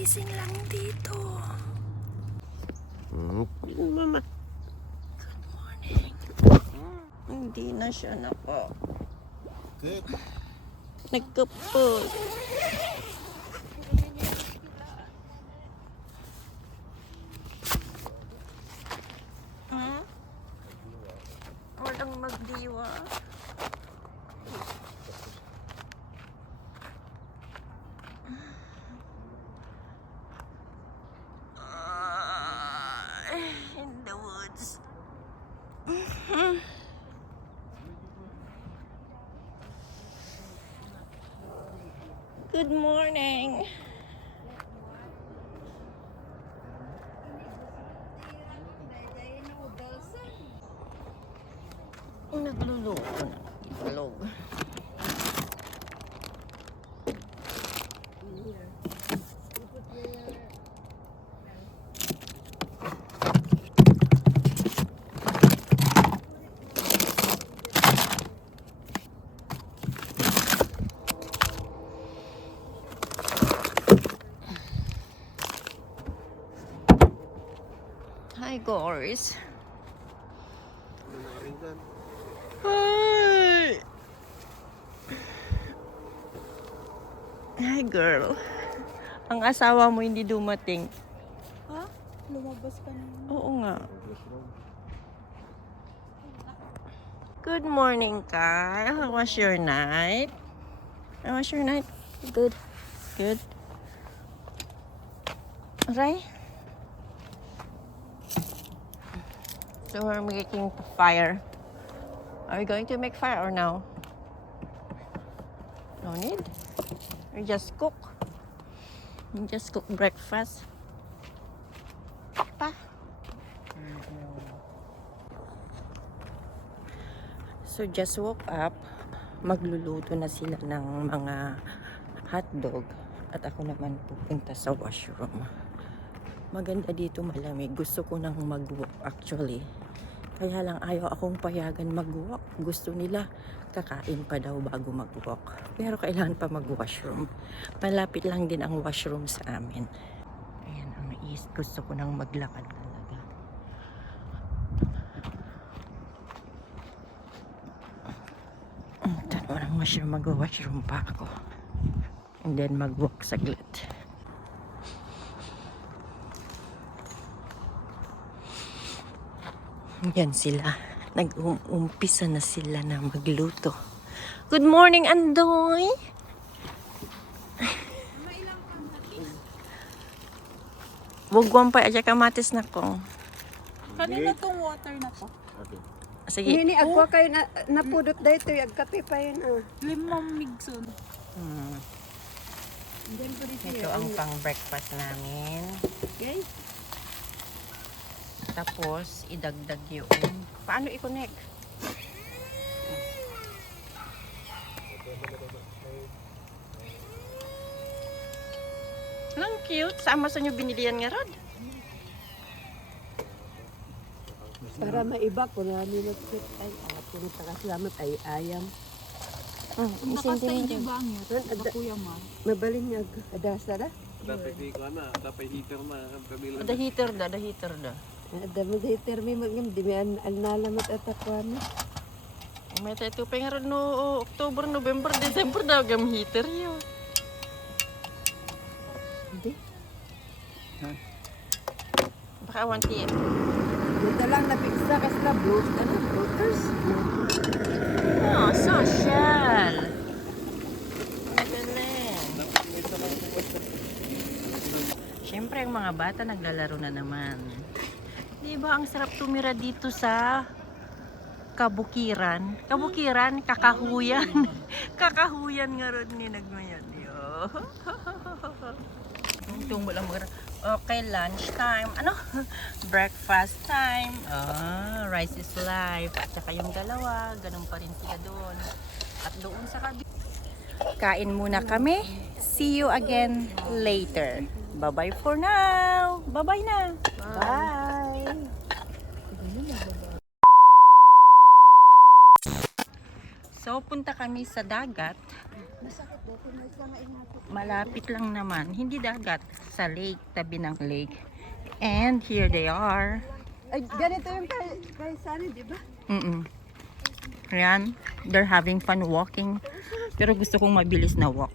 Kagising lang dito. Mama. Good morning. Hindi na siya nako. Nagkapot. Walang magdiwa. In the woods. Good morning. Nagluluto na itlog. Hi, guys. Hi. Hi, girl. Ang asawa mo hindi dumating. Ha? Lumabas ka na. Oo nga. Good morning, Kyle. How was your night? How was your night? Good. Good. Right? So we're making fire. Are you going to make fire or no? No need. We just cook. We just cook breakfast. Pa. So just woke up. Magluluto na sila ng mga hotdog. At ako naman pupunta sa washroom. Maganda dito, malamig. Gusto ko nang mag-walk actually. Kaya lang ayaw akong payagan mag-walk. Gusto nila kakain pa daw bago mag-walk. Pero kailangan pa mag-washroom. Malapit lang din ang washroom sa amin. Ayan ang is. Gusto ko nang maglakad talaga. Tanong lang washroom. Mag-washroom pa ako. And then mag-walk saglit. Yan sila. Nag-umpisa na sila na magluto. Good morning, Andoy! Bugwang pa aja kamatis na ko. Kanina tong water na to. Sige. Nini, agwa kayo napudot dito. Agkape pa yun. Limang migson. Ito ang pang-breakfast namin. Okay? Tapos, idagdag yung... Paano i-connect? Ang cute. Sama sa inyo binilihan nga, Rod. Para maiba ko na nilagkit ay punit na kasalamat ay ayam. Nakasta hindi bangit. Kuya ma. Mabalin niya adasa da. Dapat di ko na, dapat heater na ang kabilang. The heater da. Ada mo day termi magam di an nalamat at akwan. May tayo pa nga no October, November, December daw gam heater yun. Hindi. Baka 1 PM. Dito lang napiksa kas na bloaters. Oh, social. Magaling. Siyempre, ang mga bata naglalaro na naman. Di ba ang sarap tumira dito sa kabukiran? Kabukiran, kakahuyan. Kakahuyan nga ron ni nagmayan. Itong walang mga... Okay, lunch time. Ano? Breakfast time. Rice is life. At saka yung dalawa, ganun pa rin sila doon. At doon sa kabila. Kain muna kami. See you again later. Bye-bye for now. Bye-bye na. Bye. So, punta kami sa dagat. Malapit lang naman. Hindi dagat. Sa lake. Tabi ng lake. And here they are. Ay, ganito yung kay Sunny, di ba? Ayan. They're having fun walking. Pero gusto kong mabilis na walk.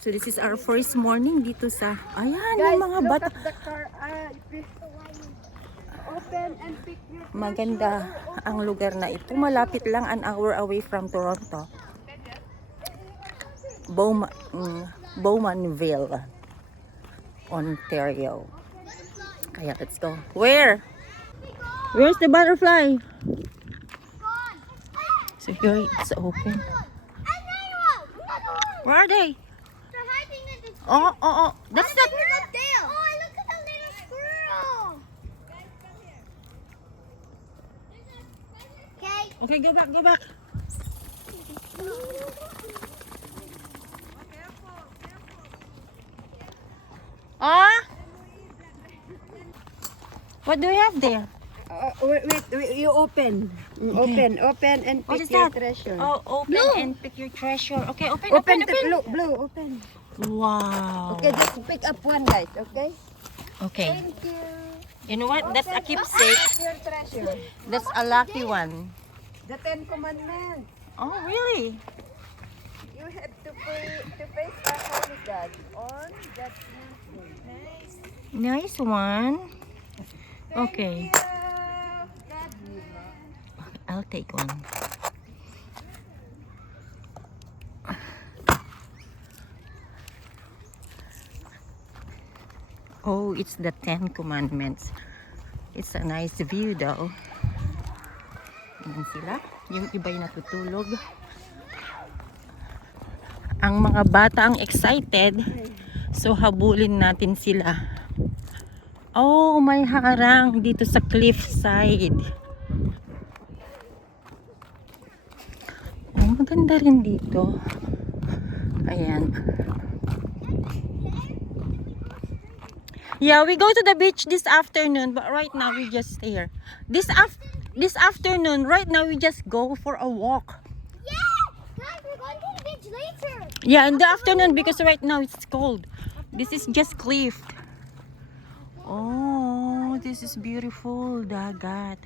So this is our first morning dito sa... Ayan, yung mga look bata. at the car. Open and pick your Maganda ang lugar na ito. Malapit lang, an hour away from Toronto. Bowmanville, Ontario. Kaya let's go. Where? Where's the butterfly? So here it's open. Where are they? Oh. That's not... Oh, look at the little squirrel. Okay. Okay, go back. Ah? What do we have there? wait, you open. Open and What pick is your that? treasure. Oh, open and pick your treasure. Okay, open. Blue, open. Wow. Okay, just pick up one, guys, okay? Okay. Thank you. You know what? That's a keepsake. Pick your treasure. That's a lucky one. The 10 Commandments. Oh, really? You have to face our holy God on that Tuesday. Nice one. Okay. I'll take one. Oh, it's the 10 Commandments. It's a nice view though. Ayan sila. Yung iba'y natutulog. Ang mga bata ang excited. So habulin natin sila. Oh, may harang dito sa cliff side. Oh, maganda rin dito. Ayan. Yeah, we go to the beach this afternoon, but right now we just stay here. This afternoon, right now we just go for a walk. Yeah, guys, we're going to the beach later. Yeah, in the afternoon because right now it's cold. This is just cliff. Oh, this is beautiful, dagat.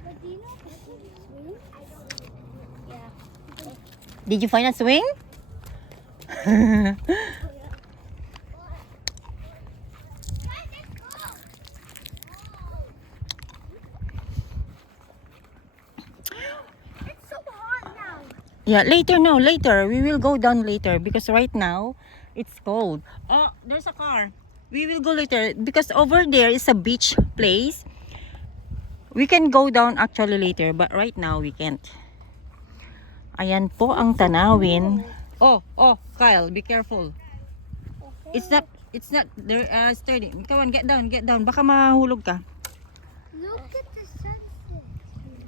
But do you know if I can swim? Yeah. Did you find a swing? It's so hot now. Yeah, later. We will go down later because right now it's cold. Oh, there's a car. We will go later because over there is a beach place. We can go down actually later, but right now we can't. Ayan po ang tanawin. Oh, Kyle, be careful. It's not there sturdy. Come on, get down. Baka mahulog ka. Look at the sunset.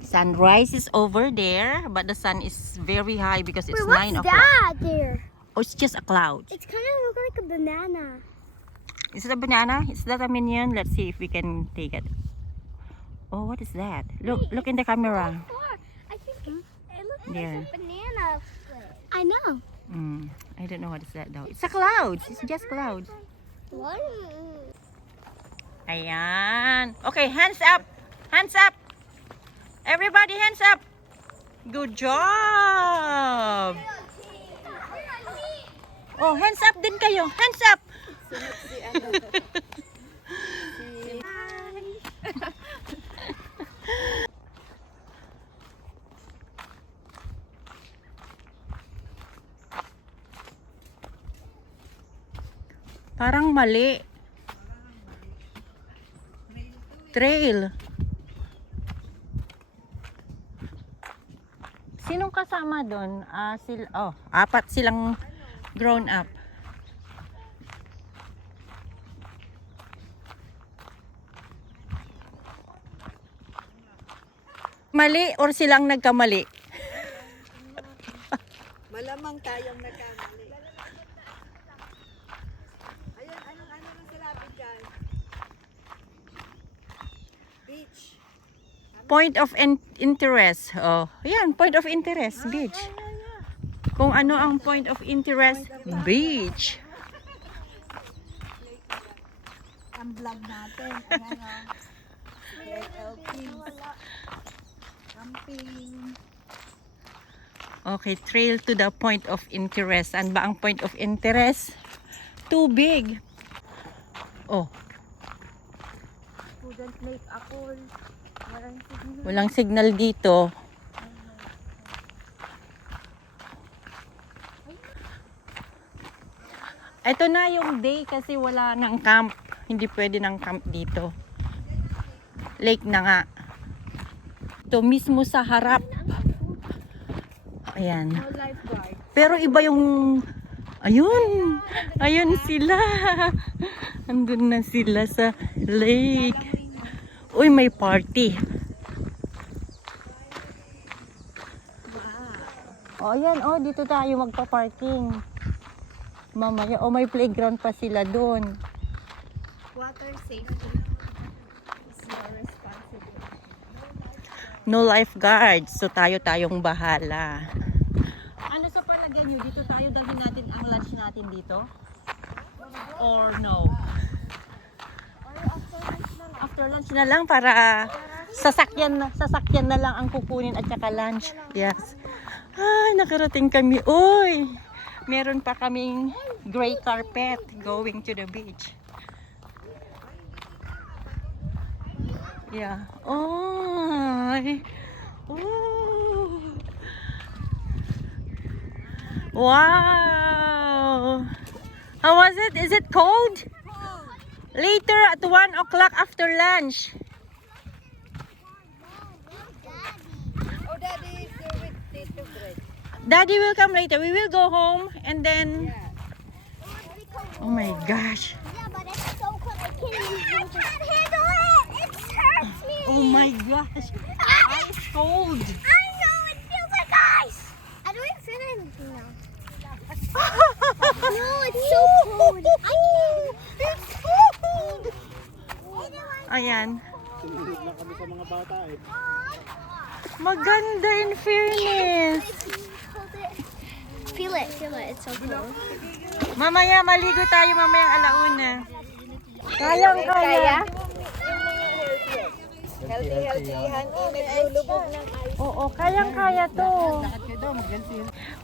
Sunrise is over there, but the sun is very high because it's Wait, 9 what's o'clock. that there? Oh, it's just a cloud. It's kind of look like a banana. Is it a banana? Is that a minion? Let's see if we can take it. Oh, what is that? Look in the camera. I think it looks There. like a banana. I know. I don't know what is that though. It's a cloud. It's just clouds. What? Ayan. Okay, hands up. Hands up. Everybody hands up. Good job. Oh, hands up din kayo. Hands up. Parang mali. Trail. Sinong kasama doon? Apat silang grown up. Mali or silang nagkamali? Malamang tayong nagkamali. Ayun, ano nang silapit dyan? Beach. Point of interest. Oh, yan, point of interest, beach. Kung ano ang point of interest, beach. Ang vlog natin. Ayan o. Camping. Okay, trail to the point of interest. Ano ba ang point of interest? Tubig. Oh, Student Lake Apple. walang signal dito. Ito na yung day kasi wala ng camp. Hindi pwede ng camp dito. Lake na nga. Ito mismo sa harap. Ayan. No lifeguard. Pero iba yung... Ayun! Ayun sila! Andun na sila sa lake. Uy, may party. O, ayan. O, dito tayo magpa-parking. Mamaya. O, may playground pa sila doon. Water safety is your responsibility. No lifeguards. So, tayong bahala. Ano sa palagay nyo? Dito tayo dalhin natin ang lunch natin dito? Or no? After lunch na lang para sasakyan na lang ang kukunin at saka lunch. Yes. Ay, nakarating kami. Uy! Meron pa kaming gray carpet going to the beach. Yeah. Oy! Ooh! Wow! How was it? Is it cold? Later at 1 o'clock after lunch. Oh, Daddy is there with Tito Bread. Daddy will come later. We will go home and then... Oh my gosh. Yeah, but it's so cold. I can't handle it. It hurts me. Oh my gosh. Ice cold. I know. It feels like ice. I don't even feel anything now. No, it's so cold. I can't. It's cold. Ayan. Maganda in fairness. Feel it. It's so cold. Mamaya maligo tayo mamayang alauna. Kayang-kaya. Healthy, naglulubog ng ice. Oo, kayang-kaya to.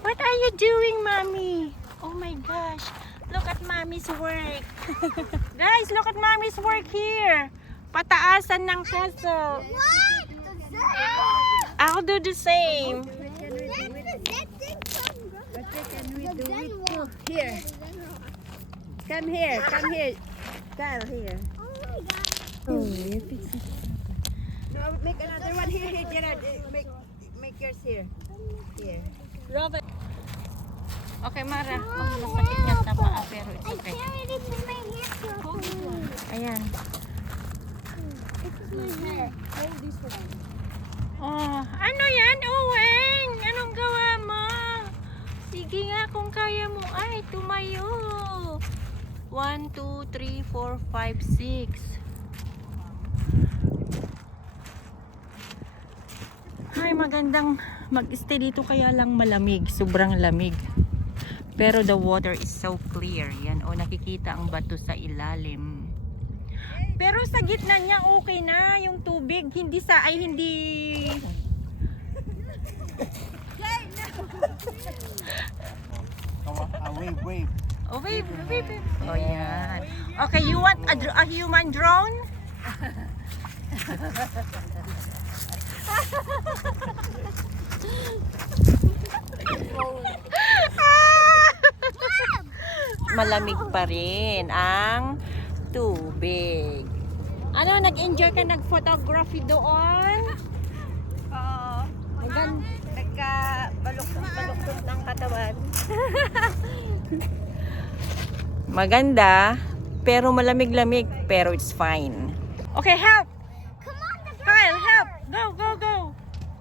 What are you doing, Mommy? Oh my gosh. Look at Mommy's work. Guys, look at Mommy's work here. Pataasan ng castle. What? I'll do the same. Here. Come here. Kyle, here. Oh my god. No, make another one here, Gerard. Make yours here. Here. Robert. Okay, Mara. Masakit nga sa paa, pero it's I okay. can't really put my hair through. Ayan. It's my hair. Oh, ano yan, Owen? Anong gawa mo? Sige nga, kung kaya mo. Ay, tumayo. 1, 2, 3, 4, 5, 6. Ay, magandang mag-stay dito kaya lang malamig. Sobrang lamig. Pero the water is so clear. Yan, o nakikita ang bato sa ilalim. Pero sa gitna niya okay na yung tubig. Hindi sa, ay hindi... Wave. Oh, wave. Oh, yan. Okay, you want a human drone? Malamig pa rin ang tubig. Ano, nag-enjoy ka nag-photography doon? Oo. Nagka-baluktot ng katawan. Maganda, pero malamig-lamig, pero it's fine. Okay, help! Come on, the Kyle, help! Go!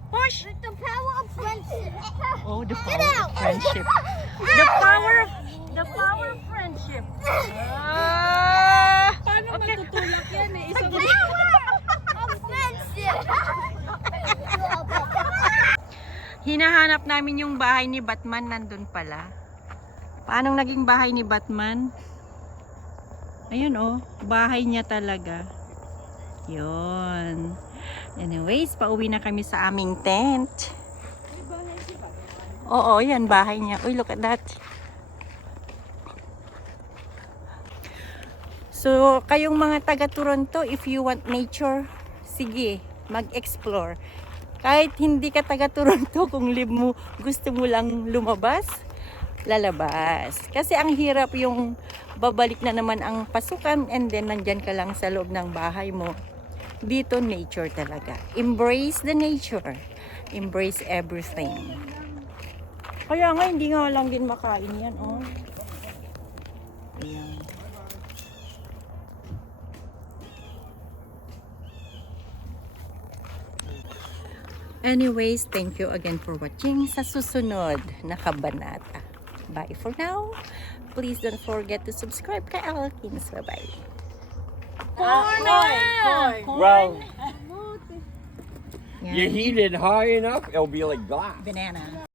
Push! The power of friendship. Oh, the power of friendship. The power of friendship. Paano matutulak yan eh? Isang Power of friendship. Hinahanap namin yung bahay ni Batman, nandun pala. Paano naging bahay ni Batman? Ayun oh, bahay niya talaga. Yun. Anyways, pauwi na kami sa aming tent. Oo, yan bahay niya. Uy, look at that. So, kayong mga taga Toronto, if you want nature, sige, mag-explore. Kahit hindi ka taga Toronto, kung gusto mo lang lumabas, lalabas. Kasi ang hirap yung babalik na naman ang pasukan and then nandyan ka lang sa loob ng bahay mo. Dito, nature talaga. Embrace the nature. Embrace everything. Kaya nga, hindi nga lang din makain yan, oh. Ayan. Anyways, thank you again for watching sa susunod na kabanata. Bye for now. Please don't forget to subscribe kay Alkins. Bye-bye. Well, Yan. you heat it high enough, it'll be like glass. Banana.